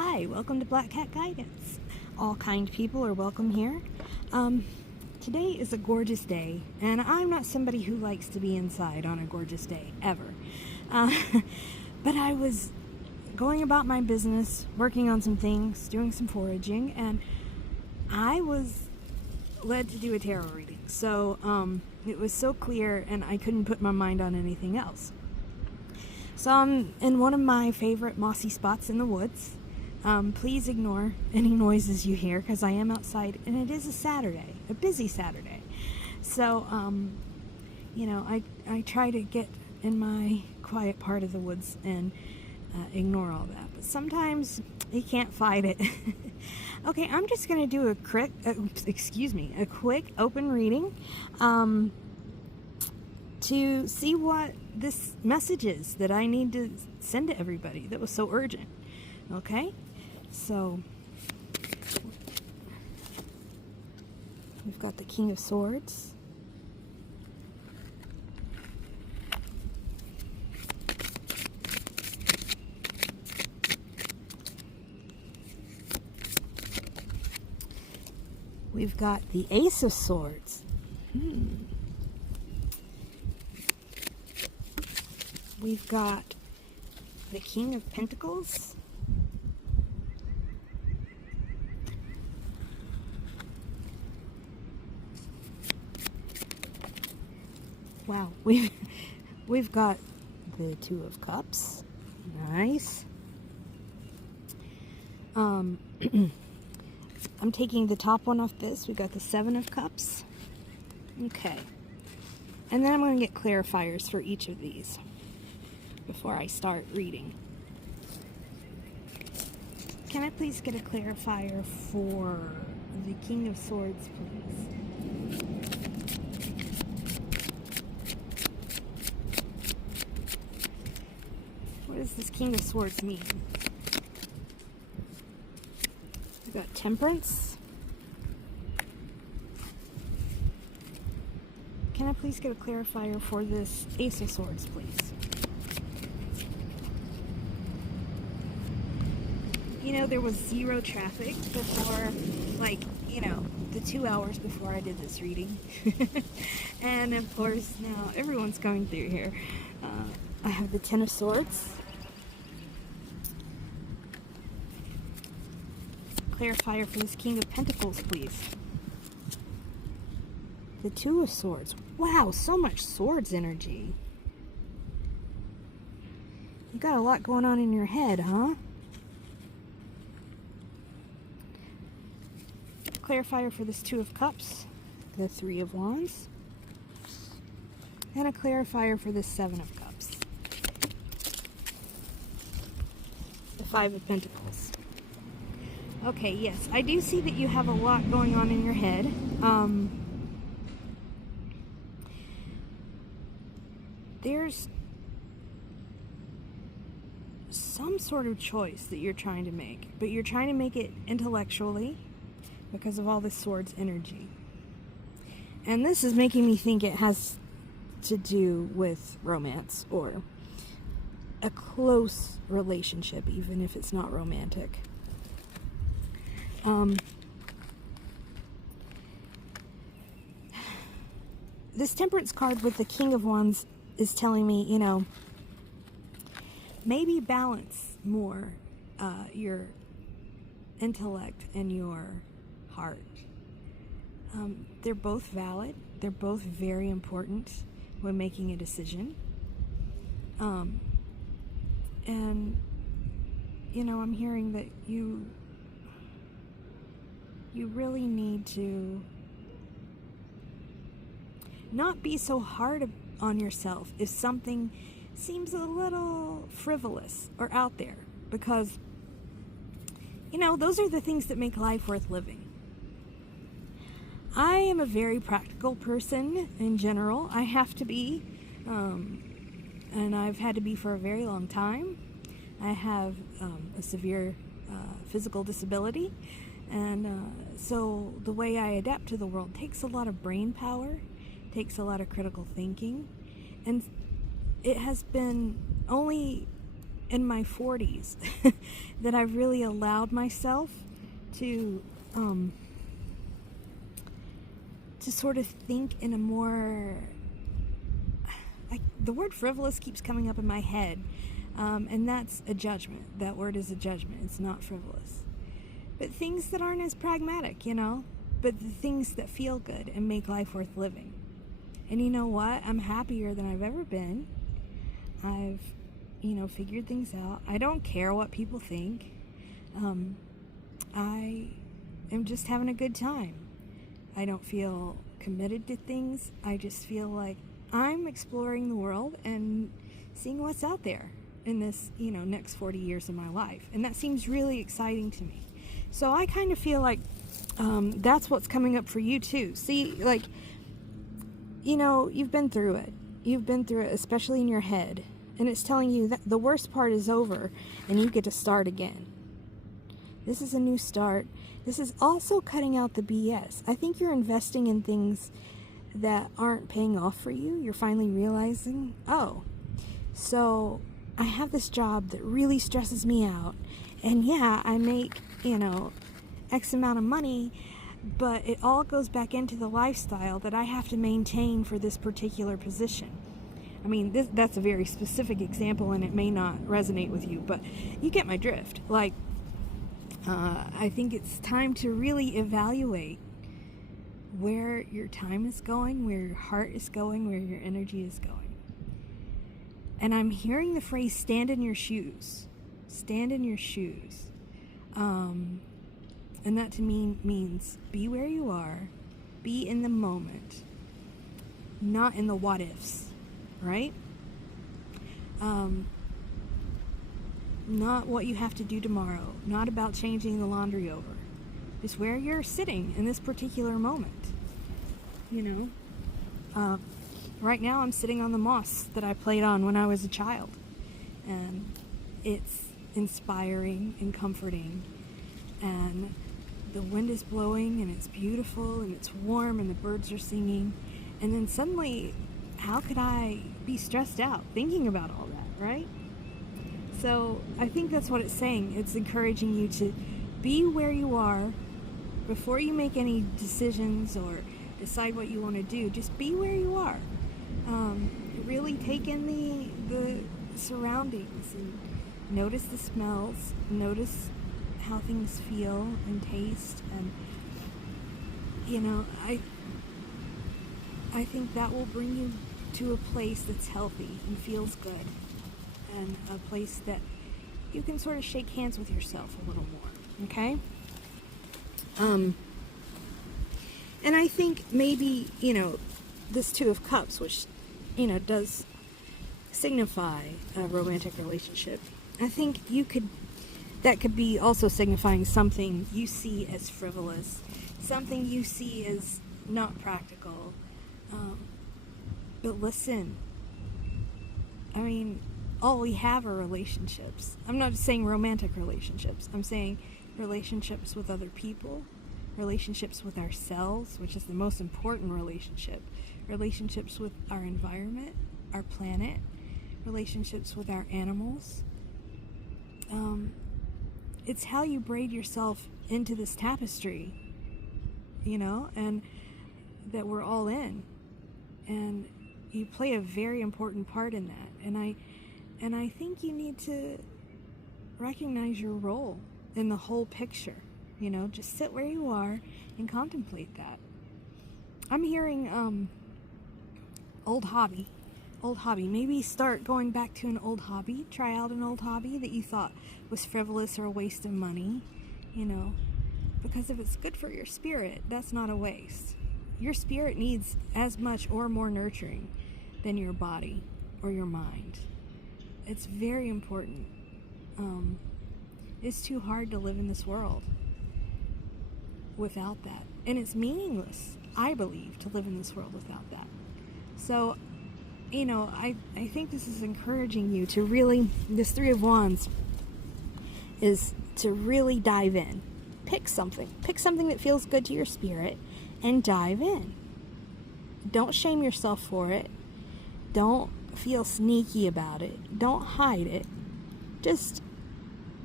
Hi, welcome to Black Cat Guidance. All kind people are welcome here. Today is a gorgeous day, and I'm not somebody who likes to be inside on a gorgeous day, ever. Uh, but I was going about my business, working on some things, doing some foraging, and I was led to do a tarot reading. So it was so clear, and I couldn't put my mind on anything else. So I'm in one of my favorite mossy spots in the woods. Please ignore any noises you hear because I am outside and it is a Saturday, a busy Saturday. So, I try to get in my quiet part of the woods and ignore all that. But sometimes you can't fight it. Okay, I'm just going to do a quick open reading to see what this message is that I need to send to everybody that was so urgent. Okay? So, we've got the King of Swords. We've got the Ace of Swords. We've got the King of Pentacles. Wow, we've got the Two of Cups. Nice. I'm taking the top one off this. We've got the Seven of Cups. Okay. And then I'm going to get clarifiers for each of these before I start reading. Can I please get a clarifier for the King of Swords, please? What does this King of Swords mean? We've got Temperance. Can I please get a clarifier for this Ace of Swords, please? There was zero traffic before, the 2 hours before I did this reading. And of course, now everyone's going through here. I have the Ten of Swords. Clarifier for this King of Pentacles, please. The Two of Swords. Wow, so much swords energy. You got a lot going on in your head, huh? Clarifier for this Two of Cups. The Three of Wands. And a clarifier for this Seven of Cups. The Five of Pentacles. Okay, yes, I do see that you have a lot going on in your head. There's some sort of choice that you're trying to make, but you're trying to make it intellectually because of all this swords energy. And this is making me think it has to do with romance or a close relationship, even if it's not romantic. This Temperance card with the King of Wands is telling me, maybe balance more your intellect and your heart. They're both valid. They're both very important when making a decision. And, I'm hearing that you really need to not be so hard on yourself if something seems a little frivolous or out there, because those are the things that make life worth living. I am a very practical person in general. I have to be, and I've had to be for a very long time. I have a severe physical disability, and so the way I adapt to the world takes a lot of brain power, takes a lot of critical thinking, and it has been only in my 40s that I've really allowed myself to sort of think in a more, the word frivolous keeps coming up in my head, and that's a judgment. That word is a judgment. It's not frivolous. But things that aren't as pragmatic, but the things that feel good and make life worth living. And you know what? I'm happier than I've ever been. I've, figured things out. I don't care what people think. I am just having a good time. I don't feel committed to things. I just feel like I'm exploring the world and seeing what's out there in this, next 40 years of my life. And that seems really exciting to me. So I kind of feel like that's what's coming up for you too. See, you've been through it. You've been through it, especially in your head. And it's telling you that the worst part is over and you get to start again. This is a new start. This is also cutting out the BS. I think you're investing in things that aren't paying off for you. You're finally realizing, so I have this job that really stresses me out. And yeah, I make, X amount of money, but it all goes back into the lifestyle that I have to maintain for this particular position. I mean, that's a very specific example and it may not resonate with you, but you get my drift. I think it's time to really evaluate where your time is going, where your heart is going, where your energy is going. And I'm hearing the phrase, stand in your shoes. Stand in your shoes. And that to me means be where you are, be in the moment, not in the what ifs, right? Not what you have to do tomorrow, not about changing the laundry over. Just where you're sitting in this particular moment. Right now I'm sitting on the moss that I played on when I was a child. And it's inspiring and comforting. And the wind is blowing and it's beautiful and it's warm and the birds are singing. And then suddenly, how could I be stressed out thinking about all that, right? So I think that's what it's saying. It's encouraging you to be where you are before you make any decisions or decide what you want to do. Just be where you are. Really take in the surroundings and notice the smells, notice how things feel and taste, and I think that will bring you to a place that's healthy and feels good, and a place that you can sort of shake hands with yourself a little more, okay? And I think maybe, this Two of Cups, which, does signify a romantic relationship, I think that could be also signifying something you see as frivolous, something you see as not practical. But listen, I mean, all we have are relationships. I'm not saying romantic relationships. I'm saying relationships with other people, relationships with ourselves, which is the most important relationship, relationships with our environment, our planet, relationships with our animals. It's how you braid yourself into this tapestry, and that we're all in. And you play a very important part in that. And I think you need to recognize your role in the whole picture. Just sit where you are and contemplate that. I'm hearing old hobby. Maybe start going back to an old hobby. Try out an old hobby that you thought was frivolous or a waste of money. Because if it's good for your spirit, that's not a waste. Your spirit needs as much or more nurturing than your body or your mind. It's very important. It's too hard to live in this world without that. And it's meaningless, I believe, to live in this world without that. So, I think this is encouraging you to really, this Three of Wands is to really dive in. Pick something that feels good to your spirit and dive in. Don't shame yourself for it. Don't feel sneaky about it. Don't hide it. just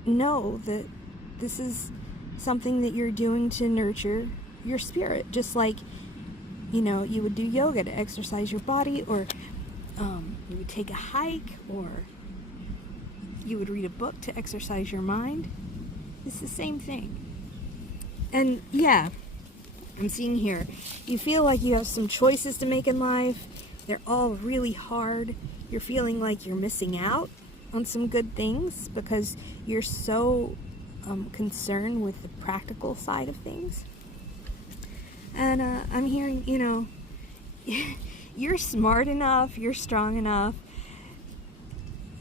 know that this is something that you're doing to nurture your spirit, just like, you would do yoga to exercise your body, or you would take a hike, or you would read a book to exercise your mind. It's the same thing. And yeah, I'm seeing here, you feel like you have some choices to make in life. They're all really hard. You're feeling like you're missing out on some good things because you're so concerned with the practical side of things. And I'm hearing, you're smart enough, you're strong enough.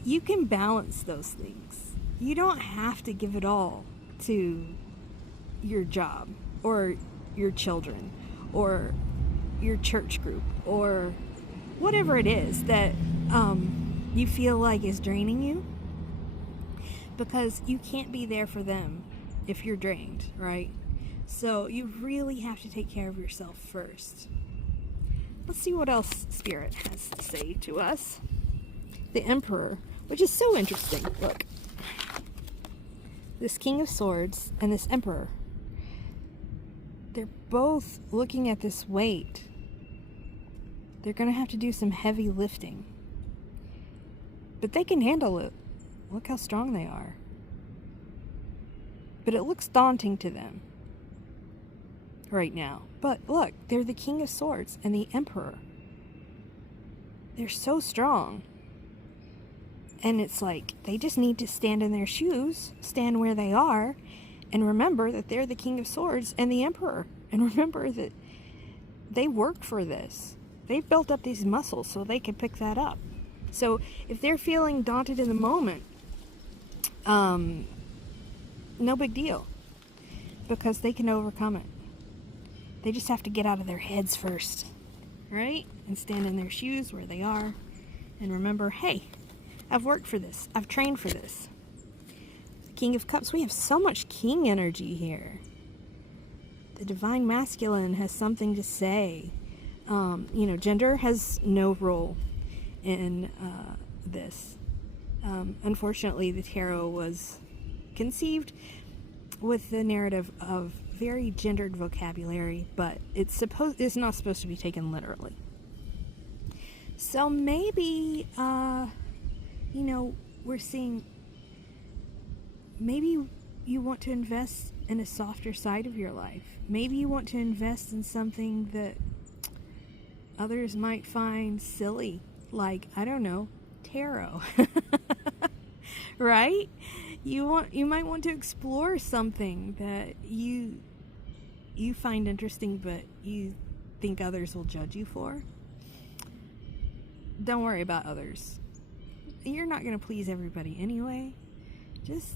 You can balance those things. You don't have to give it all to your job or your children or your church group or whatever it is that you feel like is draining you, because you can't be there for them if you're drained, right? So you really have to take care of yourself first. Let's see what else Spirit has to say to us. The Emperor, which is so interesting. Look, this King of Swords and this Emperor, they're both looking at this weight. They're going to have to do some heavy lifting. But they can handle it. Look how strong they are. But it looks daunting to them right now. But look, they're the King of Swords and the Emperor. They're so strong. And it's like, they just need to stand in their shoes, stand where they are, and remember that they're the King of Swords and the Emperor. And remember that they worked for this. They've built up these muscles so they can pick that up. So if they're feeling daunted in the moment, no big deal, because they can overcome it. They just have to get out of their heads first, right? And stand in their shoes where they are and remember, hey, I've worked for this. I've trained for this. The King of Cups, we have so much king energy here. The Divine Masculine has something to say. Gender has no role in this. Unfortunately, the tarot was conceived with the narrative of very gendered vocabulary, but it's not supposed to be taken literally. So maybe, we're seeing, maybe you want to invest in a softer side of your life. Maybe you want to invest in something that others might find silly, like, I don't know, tarot. Right? You might want to explore something that you find interesting, but you think others will judge you for. Don't worry about others. You're not going to please everybody anyway. Just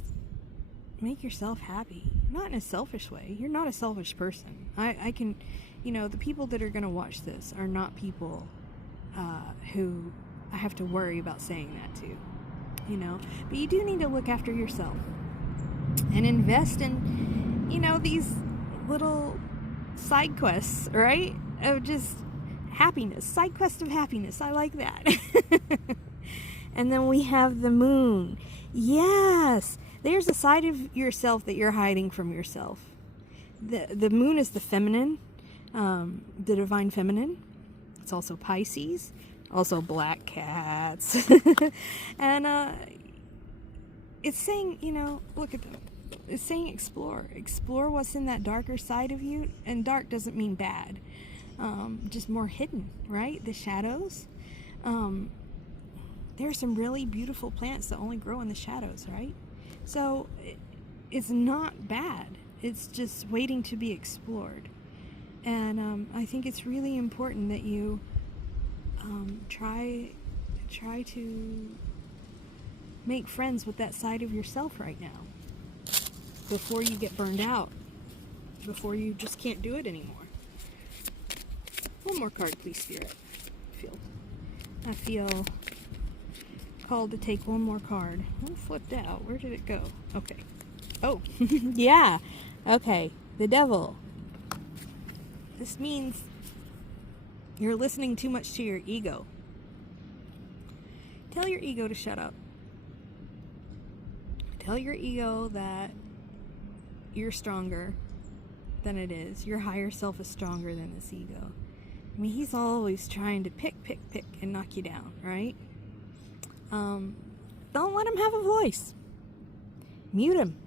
make yourself happy. Not in a selfish way. You're not a selfish person. I can, the people that are going to watch this are not people who I have to worry about saying that to. But you do need to look after yourself and invest in, these little side quests, right? Of just happiness. Side quest of happiness. I like that. And then we have the Moon. Yes! There's a side of yourself that you're hiding from yourself. The Moon is the feminine, the Divine Feminine. It's also Pisces. Also black cats. And it's saying, look at them. It's saying explore. Explore what's in that darker side of you. And dark doesn't mean bad. Just more hidden, right? The shadows. There are some really beautiful plants that only grow in the shadows, right? So it's not bad. It's just waiting to be explored. And I think it's really important that you try to make friends with that side of yourself right now before you get burned out, before you just can't do it anymore. One more card, please, Spirit. I feel called to take one more card. Oh, flipped out. Where did it go? Okay. Oh, yeah. Okay. The Devil. This means you're listening too much to your ego. Tell your ego to shut up. Tell your ego that you're stronger than it is. Your higher self is stronger than this ego. I mean, he's always trying to pick, and knock you down, right? Don't let him have a voice. Mute him.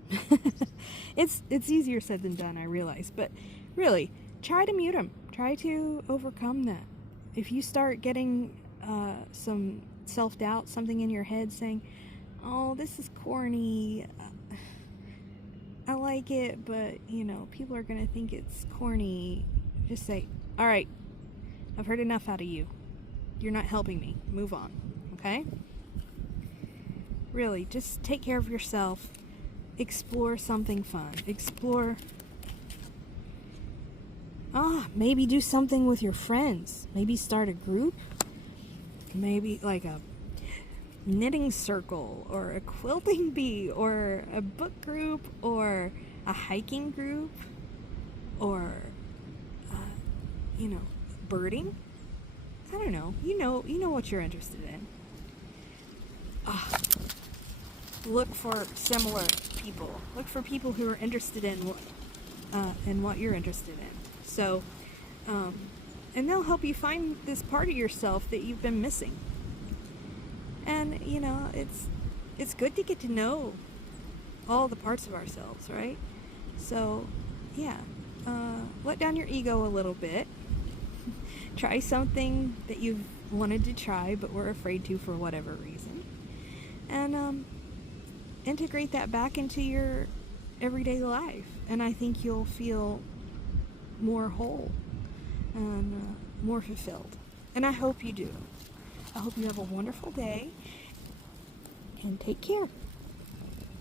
It's easier said than done, I realize. But really, try to mute him. Try to overcome that. If you start getting some self-doubt, something in your head saying, oh, this is corny, I like it, but, you know, people are going to think it's corny, just say, all right, I've heard enough out of you. You're not helping me. Move on, okay? Really, just take care of yourself. Explore something fun. Maybe do something with your friends. Maybe start a group. Maybe like a knitting circle or a quilting bee or a book group or a hiking group or birding. I don't know. You know what you're interested in. Look for similar people. Look for people who are interested in what you're interested in. So, and they'll help you find this part of yourself that you've been missing. And, you know, it's good to get to know all the parts of ourselves, right? So, yeah, let down your ego a little bit. Try something that you've wanted to try but were afraid to for whatever reason. And integrate that back into your everyday life. And I think you'll feel more whole and more fulfilled. And I hope you do. I hope you have a wonderful day and take care.